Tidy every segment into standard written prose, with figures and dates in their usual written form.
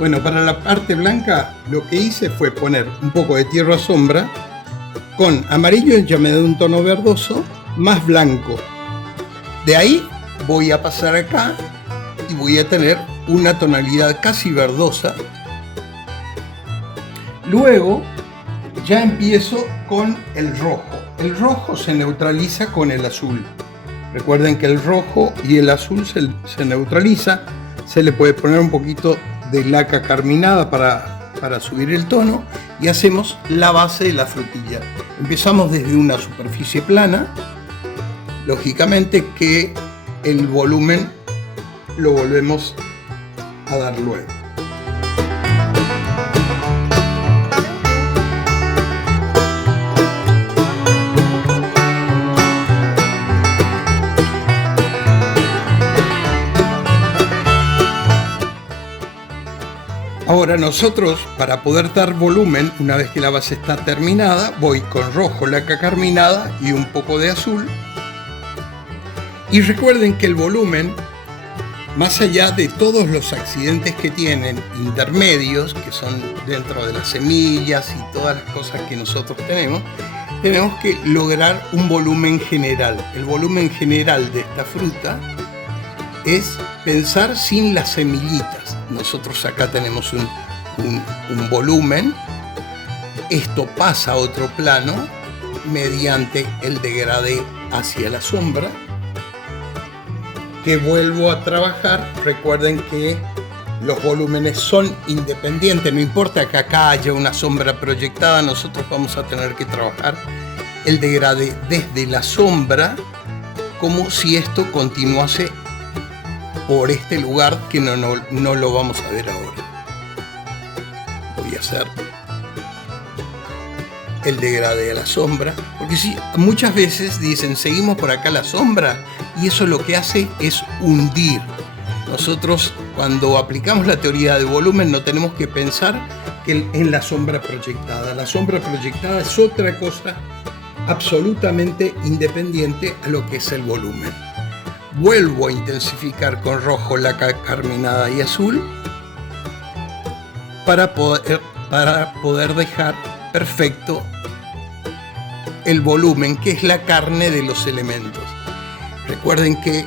Bueno, para la parte blanca lo que hice fue poner un poco de tierra sombra con amarillo, ya me da un tono verdoso, más blanco. De ahí voy a pasar acá y voy a tener una tonalidad casi verdosa. Luego ya empiezo con el rojo. El rojo se neutraliza con el azul. Recuerden que el rojo y el azul se neutraliza. Se le puede poner un poquito de laca carminada para subir el tono y hacemos la base de la frutilla. Empezamos desde una superficie plana. Lógicamente que el volumen lo volvemos a dar luego. Ahora nosotros, para poder dar volumen, una vez que la base está terminada, voy con rojo, laca carminada y un poco de azul. Y recuerden que el volumen, más allá de todos los accidentes que tienen intermedios, que son dentro de las semillas y todas las cosas que nosotros tenemos que lograr un volumen general. El volumen general de esta fruta es pensar sin las semillitas. Nosotros acá tenemos un volumen. Esto pasa a otro plano mediante el degradé hacia la sombra, que vuelvo a trabajar. Recuerden que los volúmenes son independientes, no importa que acá haya una sombra proyectada, nosotros vamos a tener que trabajar el degradé desde la sombra, como si esto continuase por este lugar que no lo vamos a ver ahora. Voy a hacer el degradé a la sombra, porque si muchas veces dicen seguimos por acá la sombra, y eso lo que hace es hundir. Nosotros cuando aplicamos la teoría de volumen no tenemos que pensar que en la sombra proyectada. La sombra proyectada es otra cosa absolutamente independiente a lo que es el volumen. Vuelvo a intensificar con rojo, laca carminada y azul para poder dejar perfecto el volumen, que es la carne de los elementos. Recuerden que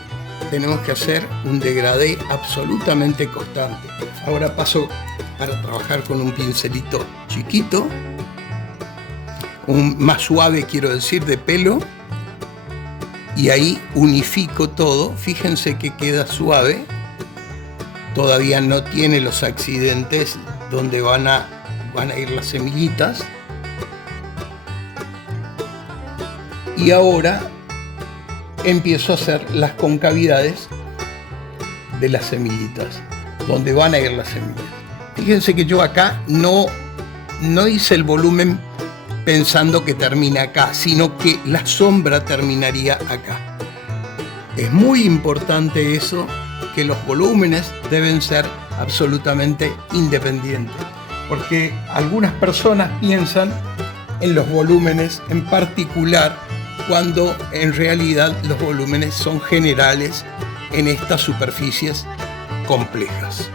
tenemos que hacer un degradé absolutamente constante. Ahora paso para trabajar con un pincelito chiquito, más suave, quiero decir, de pelo, y ahí unifico todo. Fíjense que queda suave, todavía no tiene los accidentes donde van a ir las semillitas. Y ahora empiezo a hacer las concavidades de las semillitas, donde van a ir las semillas. Fíjense que yo acá no hice el volumen pensando que termina acá, sino que la sombra terminaría acá. Es muy importante eso, que los volúmenes deben ser absolutamente independientes, porque algunas personas piensan en los volúmenes en particular, cuando en realidad los volúmenes son generales en estas superficies complejas.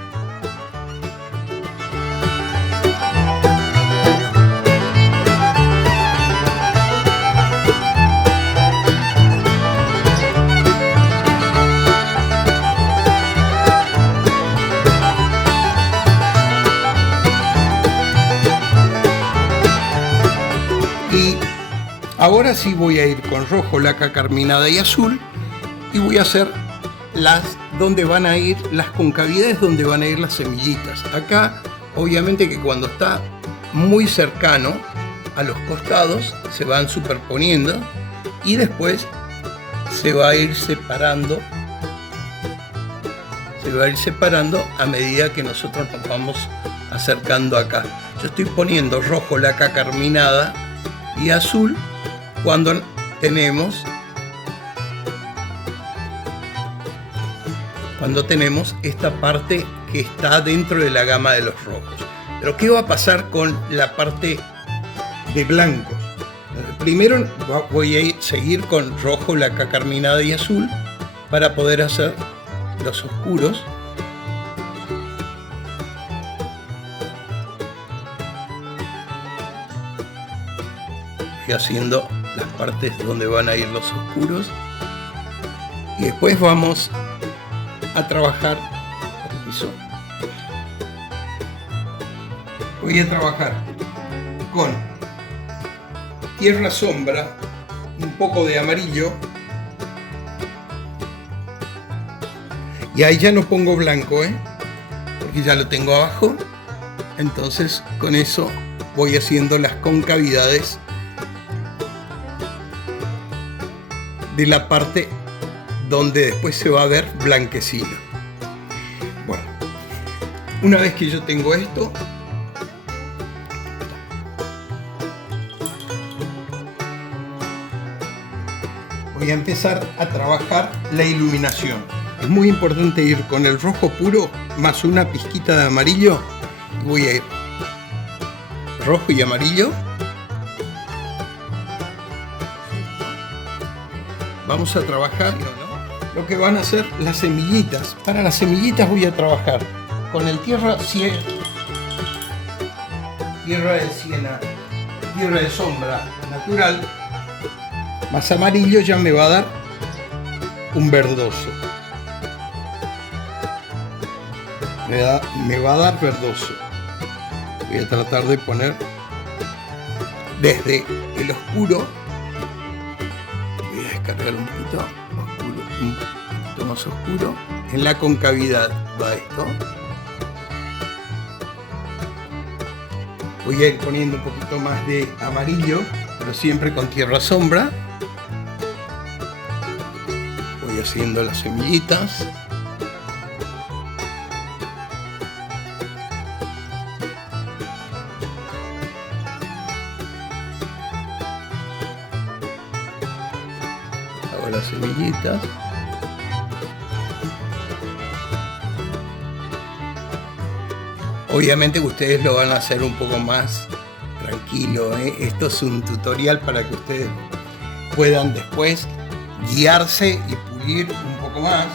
Ahora sí voy a ir con rojo, laca carminada y azul, y voy a hacer donde van a ir las concavidades, donde van a ir las semillitas. Acá, obviamente que cuando está muy cercano a los costados, se van superponiendo y después se va a ir separando. Se va a ir separando a medida que nosotros nos vamos acercando acá. Yo estoy poniendo rojo, laca carminada y azul cuando tenemos esta parte que está dentro de la gama de los rojos. Pero ¿qué va a pasar con la parte de blancos? Primero voy a seguir con rojo, laca carminada y azul para poder hacer los oscuros. Fui haciendo las partes donde van a ir los oscuros. Y después vamos a trabajar. Voy a trabajar con tierra sombra, un poco de amarillo. Y ahí ya no pongo blanco, porque ya lo tengo abajo. Entonces con eso voy haciendo las concavidades de la parte donde después se va a ver blanquecino. Bueno, una vez que yo tengo esto, voy a empezar a trabajar la iluminación. Es muy importante ir con el rojo puro más una pizquita de amarillo. Voy a ir rojo y amarillo. Vamos a trabajar lo que van a ser las semillitas. Para las semillitas voy a trabajar con el tierra de siena, tierra de sombra natural, más amarillo ya me va a dar un verdoso. Me va a dar verdoso. Voy a tratar de poner desde el oscuro. Voy a descargar un poquito oscuro, un poquito más oscuro. En la concavidad va esto. Voy a ir poniendo un poquito más de amarillo, pero siempre con tierra sombra. Voy haciendo las semillitas. Hago las semillitas. Obviamente que ustedes lo van a hacer un poco más tranquilo, Esto es un tutorial para que ustedes puedan después guiarse y pulir un poco más.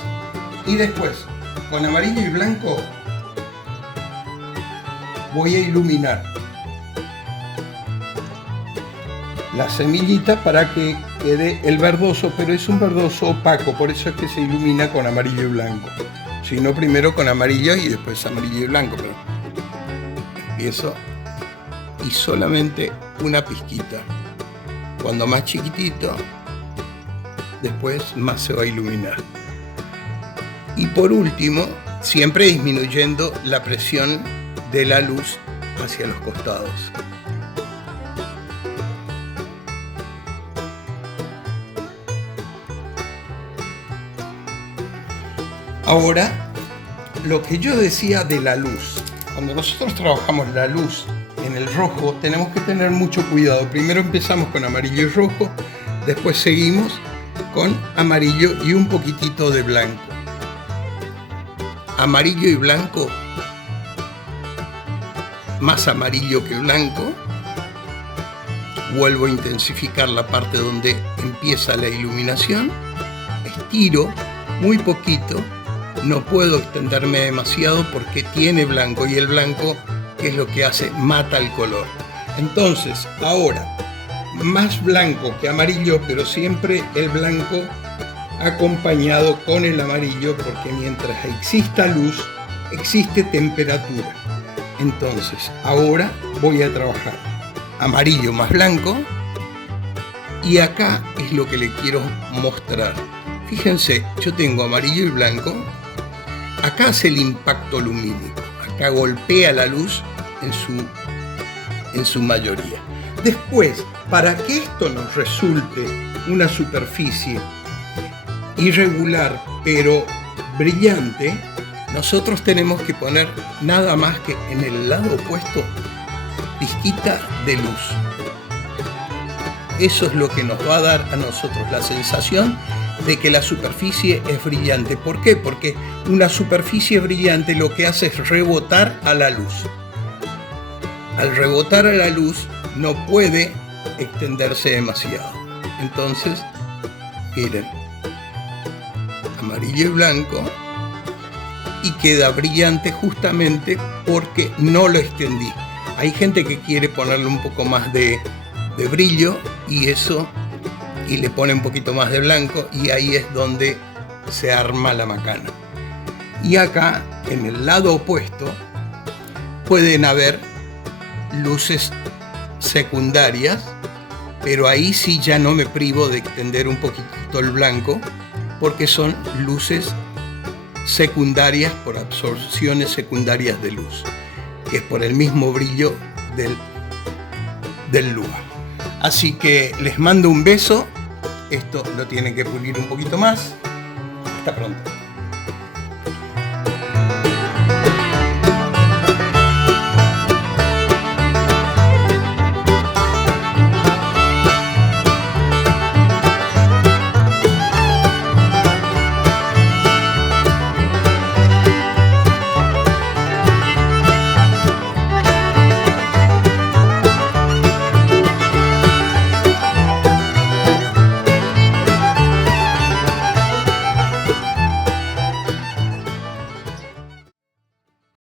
Y después, con amarillo y blanco, voy a iluminar la semillita para que quede el verdoso, pero es un verdoso opaco, por eso es que se ilumina con amarillo y blanco. Si no, primero con amarillo y después amarillo y blanco, pero empiezo y solamente una pizquita. Cuando más chiquitito, después más se va a iluminar. Y por último, siempre disminuyendo la presión de la luz hacia los costados. Ahora, lo que yo decía de la luz. Cuando nosotros trabajamos la luz en el rojo, tenemos que tener mucho cuidado. Primero empezamos con amarillo y rojo, después seguimos con amarillo y un poquitito de blanco. Amarillo y blanco, más amarillo que blanco. Vuelvo a intensificar la parte donde empieza la iluminación. Estiro muy poquito. No puedo extenderme demasiado porque tiene blanco y el blanco, ¿qué es lo que hace? Mata el color. Entonces, ahora, más blanco que amarillo, pero siempre el blanco acompañado con el amarillo, porque mientras exista luz, existe temperatura. Entonces, ahora voy a trabajar amarillo más blanco y acá es lo que le quiero mostrar. Fíjense, yo tengo amarillo y blanco. Acá hace el impacto lumínico, acá golpea la luz en su mayoría. Después, para que esto nos resulte una superficie irregular pero brillante, nosotros tenemos que poner nada más que en el lado opuesto pizquita de luz. Eso es lo que nos va a dar a nosotros la sensación de que la superficie es brillante. ¿Por qué? Porque una superficie brillante lo que hace es rebotar a la luz. Al rebotar a la luz no puede extenderse demasiado. Entonces, miren, amarillo y blanco, y queda brillante justamente porque no lo extendí. Hay gente que quiere ponerle un poco más de de brillo y le pone un poquito más de blanco, y ahí es donde se arma la macana. Y acá, en el lado opuesto, pueden haber luces secundarias, pero ahí sí ya no me privo de extender un poquito el blanco, porque son luces secundarias por absorciones secundarias de luz, que es por el mismo brillo del lugar. Así que les mando un beso. Esto lo tienen que pulir un poquito más. Hasta pronto.